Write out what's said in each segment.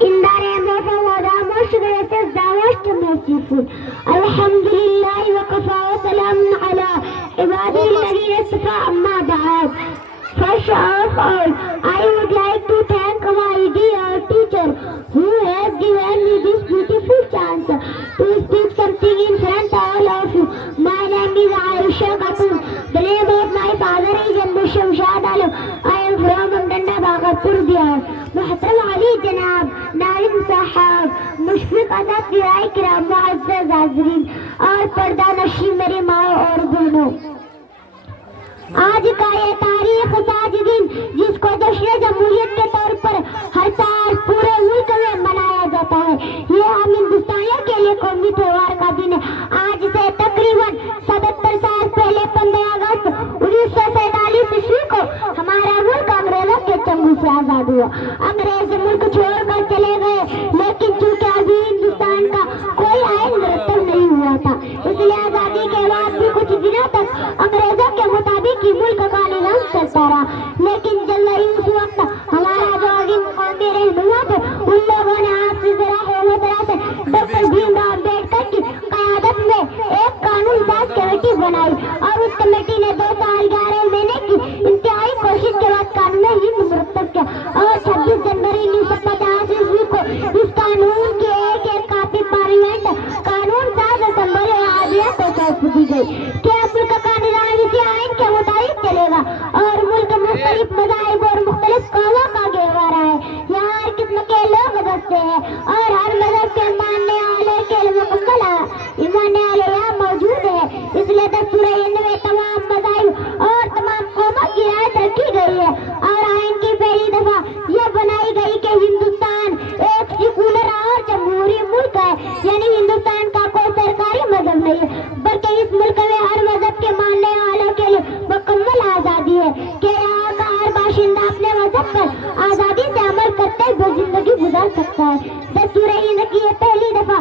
in the name of Allah, the most gracious, the most merciful. Alhamdulillah wa kafa wa salamun ala ibadihi alladhina istafa, amma ba'd. First of all, I would like to thank my dear teacher who has given me this beautiful chance to speak something in front of all of you. My name is Aisha Khatun. The name of my father is Shamshad Alam. I am from Amdanda Bhagatpur, Bihar. محترم علی جناب، ناظم صاحب، مشفق آزاد پیرائی کرام، معزز حاضرین اور پردہ نشین میری ماں اور بہنوں، آج کا یہ تاریخ ساز دن جس کو جشن جمہوریت کے طور پر ہر سال پورے ملک میں منایا جاتا ہے، یہ ہم ہندوستانیوں کے لیے قومی تہوار کا دن ہے۔ آج سے تقریباً 77 سال پہلے 15 اگست 1947 عیسوی کو ہمارا ملک انگریزوں کے چنگل سے آزاد ہوا۔ انگریز ملک چھوڑ کر چلے گئے، لیکن چونکہ ابھی ہندوستان کا کوئی آئین مرتب نہیں ہوا تھا، اس لیے آزادی کے بعد بھی کچھ دنوں تک انگریزوں کے مطابق ہی ملک کا نظام چلتا رہا۔ لیکن جلد ہی اس وقت ہمارا جو عظیم قومی رہنما تھے، ان لوگوں نے آپ سے ڈاکٹر بھیم راؤ امبیڈکر کی قیادت میں ایک قانون ساز کمیٹی بنائی اور اس کمیٹی نے 2 سال 11 مہینے کی انتہائی کوشش کے بعد قانون ہند مرتب کیا اور 26 جنوری 1950 عیسوی کو اس قانون کی ایک کاپی پارلیمنٹ قانون ساز اسمبلی عالیہ کو سونپ دی گئی کہ اب ملک کا نظام اسی آئین کے مطابق چلے گا اور ملک مختلف مذاہب اور مختلف قوموں کا گہوارہ ہے۔ یہاں ہر قسم کے لوگ بستے ہیں اور ہر مذہب کے ماننے والے کے مکمل ایمان والے یہاں موجود ہے، اس لیے دستور ہند میں تمام مذاہب اور تمام قوموں کی رعایت رکھی گئی ہے اور آئین کی پہلی دفعہ یہ بنائی گئی کہ ہندوستان ایک سیکولر اور جمہوری ملک ہے، یعنی ہندوستان کا کوئی سرکاری مذہب نہیں ہے بلکہ اس ملک میں ہر مذہب کے ماننے والوں کے لیے مکمل آزادی ہے کہ یہاں کا ہر باشندہ اپنے مذہب پر آزادی سے عمل کرتے ہوئے زندگی گزار سکتا ہے۔ دستور ہند کی یہ پہلی دفعہ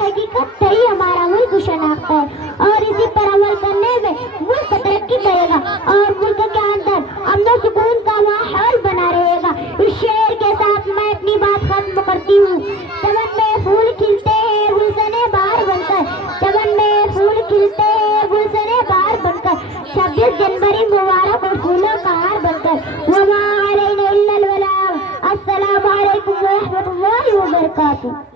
حقیقت صحیح ہمارا ملک شناخت ہے اور اسی پر عمل کرنے میں ملک ترقی کرے گا اور ملک کے اندر امن و سکون کا ماحول بنا رہے گا۔ اس شعر کے ساتھ میں اپنی بات ختم کرتی ہوں۔ چمن میں پھول کھلتے ہیں گلشنے بہار بن کر، چمن میں پھول کھلتے ہیں گلشنے بہار بن کر، 26 جنوری مبارک اور پھولوں کا ہار بن کر۔ وما علینا الا البلاغ۔ السلام علیکم ورحمۃ اللہ وبرکاتہ۔